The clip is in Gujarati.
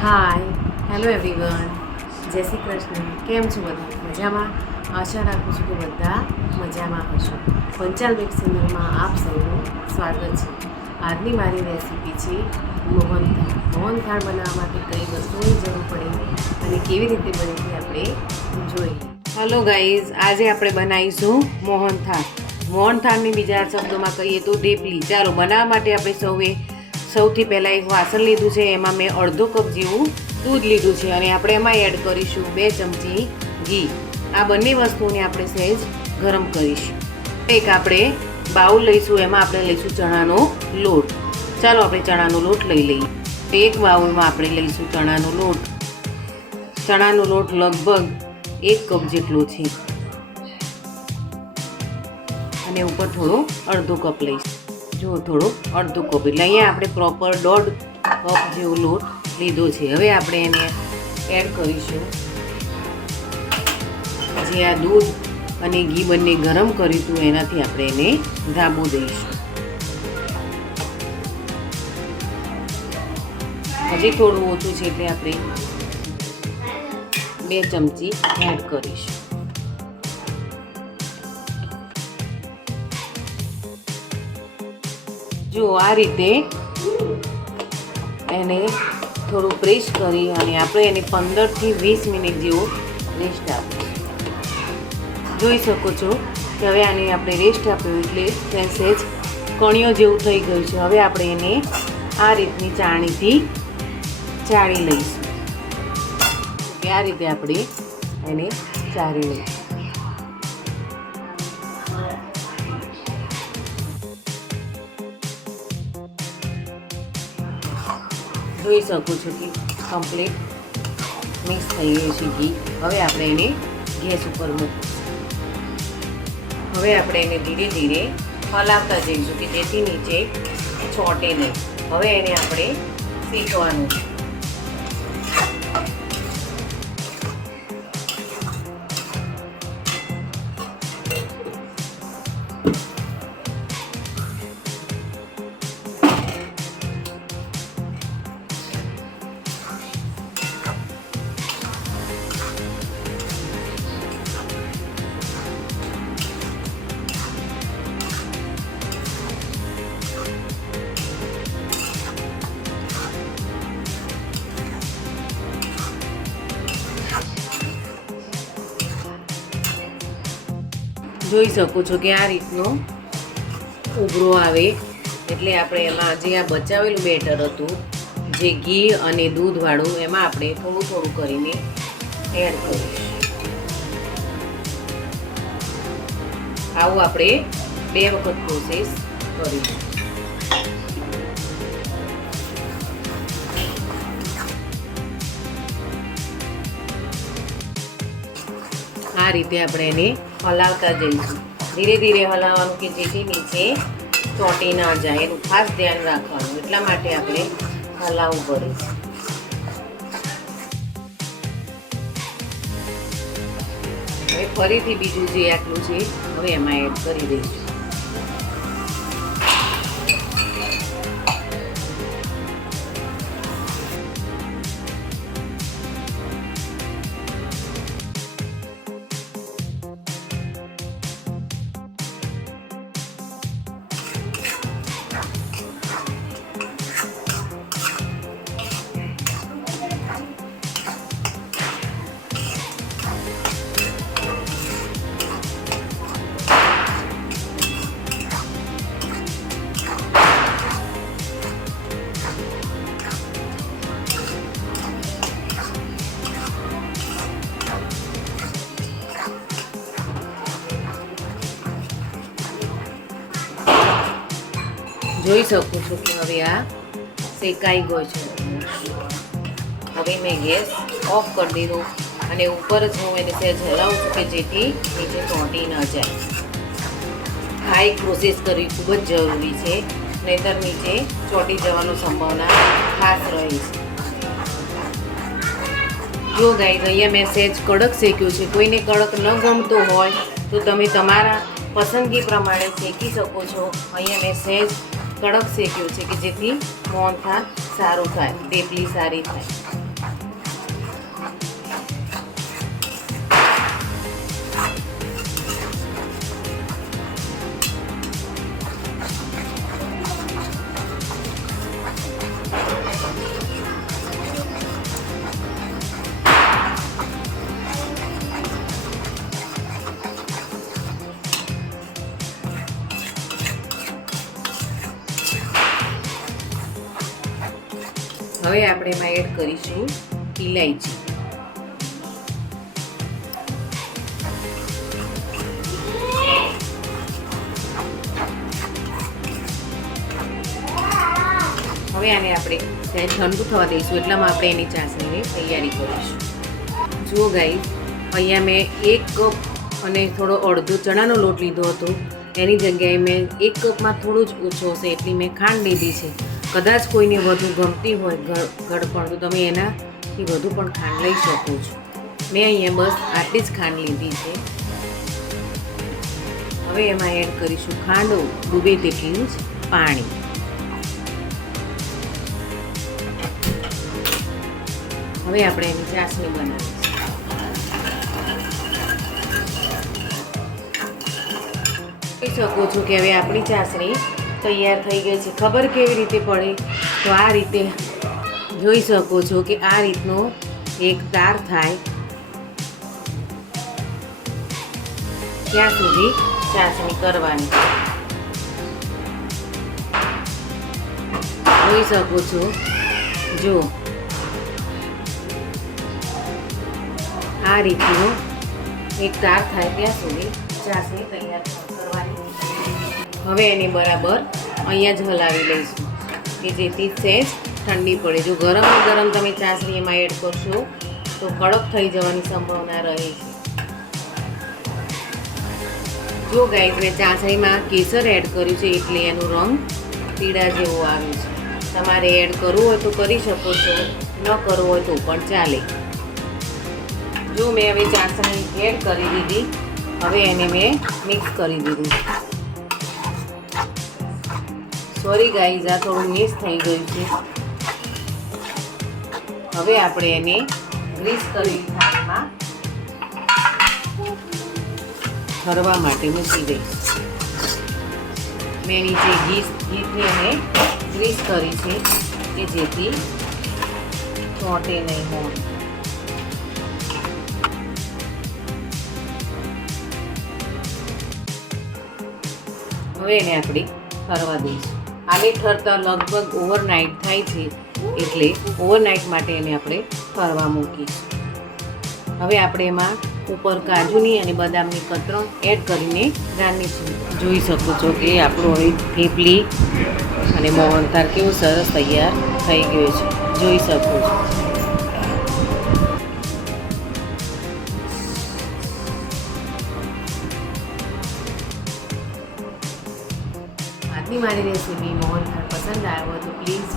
હાય, હેલો એવરીવન, જય શ્રી કૃષ્ણ. કેમ છો બધા? મજામાં? આશા રાખું છું કે બધા મજામાં હશો. પંચાલ મિક્સિંગમાં આપ સૌનું સ્વાગત છે. આજની મારી રેસીપી છે મોહનથાળ. મોહનથાળ બનાવવા માટે કઈ વસ્તુઓની જરૂર પડે અને કેવી રીતે બને તે આપણે જોઈએ. હેલો ગાઈઝ, આજે આપણે બનાવીશું મોહનથાળ. મોહનથાળની બીજા શબ્દોમાં કહીએ તો ઢેપલી. ચાલો, બનાવવા માટે આપણે સૌથી પહેલાં એક વાસણ લીધું છે. એમાં મેં અડધો કપ જેવું દૂધ લીધું છે અને આપણે એમાં એડ કરીશું 2 ચમચી ઘી. આ બંને વસ્તુને આપણે સહેજ ગરમ કરીશું. એક આપણે બાઉલ લઈશું, એમાં આપણે લઈશું ચણાનો લોટ. ચાલો આપણે ચણાનો લોટ લઈ લઈએ. એક બાઉલમાં આપણે લઈશું ચણાનો લોટ. ચણાનો લોટ લગભગ 1 કપ જેટલો છે અને ઉપર થોડો અડધો કપ લઈશું. જો થોડો અડધો કપ, એટલે અહીંયા આપણે પ્રોપર 1.5 કપ જેવો લોટ લીધો છે. હવે આપણે એને એડ કરીશું જે આ દૂધ અને ઘી બંને ગરમ કર્યું હતું એનાથી આપણે એને ધાબો દઈશું. હજી થોડું ઓછું છે એટલે આપણે 2 ચમચી એડ કરીશું. જો આ રીતે એને થોડું પ્રેસ કરી અને આપણે એને 15 થી 20 મિનિટ જેવો રેસ્ટ આપીશું. જોઈ શકો છો કે હવે આને આપણે રેસ્ટ આપ્યો એટલે સહેજ કણિયો જેવું થઈ ગયું છે. હવે આપણે એને આ રીતની ચાળણીથી ચાળી લઈશું. કે આ રીતે આપણે એને ચાળી લઈશું. જોઈ શકો છો કે કમ્પ્લીટ મિક્સ થઈ ગયું છે ઘી. હવે આપણે એને ગેસ ઉપર મૂકીશું. હવે આપણે એને ધીરે ધીરે હલાવતા જઈશું કે જેથી નીચે ચોંટે નહીં. હવે એને આપણે શેકવાનું છે. જોઈ શકો છો કે આ રીતનો ઉભરો આવે એટલે આપણે એમાં જે આ બચાવેલું બેટર હતું જે ઘી અને દૂધવાળું, એમાં આપણે થોડું થોડું કરીને એડ કરીશું. આવું આપણે 2 વખત પ્રોસેસ કરીશું. આ રીતે આપણે એને હલાવતા જઈશું. ધીરે ધીરે હલાવવાનું કે જેથી નીચે ચોંટી ના જાય, એનું ખાસ ધ્યાન રાખવાનું. એટલા માટે આપણે હલાવવું પડે છે. હવે ફરીથી બીજું જે આટલું છે હવે એમાં એડ કરી દઈશું. જોઈ શકો છો કે હવે આ શેકાઈ ગયો છે. હવે મેં ગેસ ઓફ કરી દીધો અને ઉપર જ હું એને સહેજ હલાવું છું કે જેથી નીચે ચોંટી ન જાય. આ એક પ્રોસેસ કરવી ખૂબ જ જરૂરી છે, નહીંતર નીચે ચોંટી જવાની સંભાવના ખાસ રહે છે. જો ગાઈઝ, અહીંયા મેં સહેજ કડક શેક્યું છે. કોઈને કડક ન ગમતો હોય તો તમે તમારા પસંદગી પ્રમાણે શેકી શકો છો. અહીંયા મેં સહેજ કડક શેક્યું છે કે જેથી મોહનથાળ સારું થાય, ઢેપલી સારી થાય. હવે આપણે એમાં એડ કરીશું ઇલાયચી. હવે આને આપણે ત્યાં ઠંડુ થવા દઈશું, એટલામાં આપણે એની ચાસણીની તૈયારી કરીશું. જુઓ ગાઈસ, અહીંયા મેં 1 કપ અને થોડો અડધો ચણાનો લોટ લીધો હતો, એની જગ્યાએ મેં 1 કપમાં થોડું જ ઓછો હશે એટલી મેં ખાંડ લીધી છે. કદાચ કોઈને વધુ ગમતી હોય ગળપણ તો તમે એનાથી વધુ પણ ખાંડ લઈ શકો છો. મેં અહીંયા બસ આટલી જ ખાંડ લીધી છે. હવે એમાં એડ કરીશું ખાંડ ડૂબે તેટલું જ પાણી. હવે આપણે એની ચાસણી બનાવીશું. જોઈ શકો છો કે હવે આપણી ચાસણી તૈયાર થઈ ગઈ છે. ખબર કેવી રીતે પડે? તો આ રીતે જોઈ શકો છો કે આ રીતનો એક તાર થાય ત્યાં સુધી ચાસણી કરવાની. જોઈ શકો છો, જો આ રીતનો એક તાર થાય ત્યાં સુધી ચાસણી તૈયાર કરવાની. હવે એને બરાબર અહીંયા જ હલાવી લઈશું કે જેથી સહેજ ઠંડી પડે. જો ગરમ તમે ચાસણી એમાં એડ કરશો તો કડક થઈ જવાની સંભાવના રહે છે. જો ગાઈસ, મેં ચાસણીમાં કેસર એડ કર્યું છે એટલે એનો રંગ પીળા જેવો આવ્યો છે. તમારે એડ કરવું હોય તો કરી શકો છો, ન કરવું હોય તો પણ ચાલે. જો મેં હવે ચાસણી એડ કરી દીધી, હવે એને મેં મિક્સ કરી દીધું. સોરી ગાઈઝ, આ થોડું મિક્સ થઈ ગયું છે. હવે આપણે એને ગ્રીસ કરેલી થાળીમાં ઠરવા માટે મૂકી દઈશું. મેં નીચે ઘીથી એને ગ્રીસ કરી છે કે જેથી ચોંટે નહીં હોય. હવે એને આપણે ઠરવા દઈશું. આને ઠરતા લગભગ ઓવરનાઇટ થાય છે એટલે ઓવરનાઇટ માટે એને આપણે ઠરવા મૂકીશું. હવે આપણે એમાં ઉપર કાજુની અને બદામની કતરણ એડ કરીને ગાર્નિશિંગ. જોઈ શકો છો કે આપણું હવે થેપલી અને મોહનથાળ કેવું સરસ તૈયાર થઈ ગયો છે. જોઈ શકો છો. આજની મારી રેસીપી મોહનથાળ પસંદ આવ્યો તો પ્લીઝ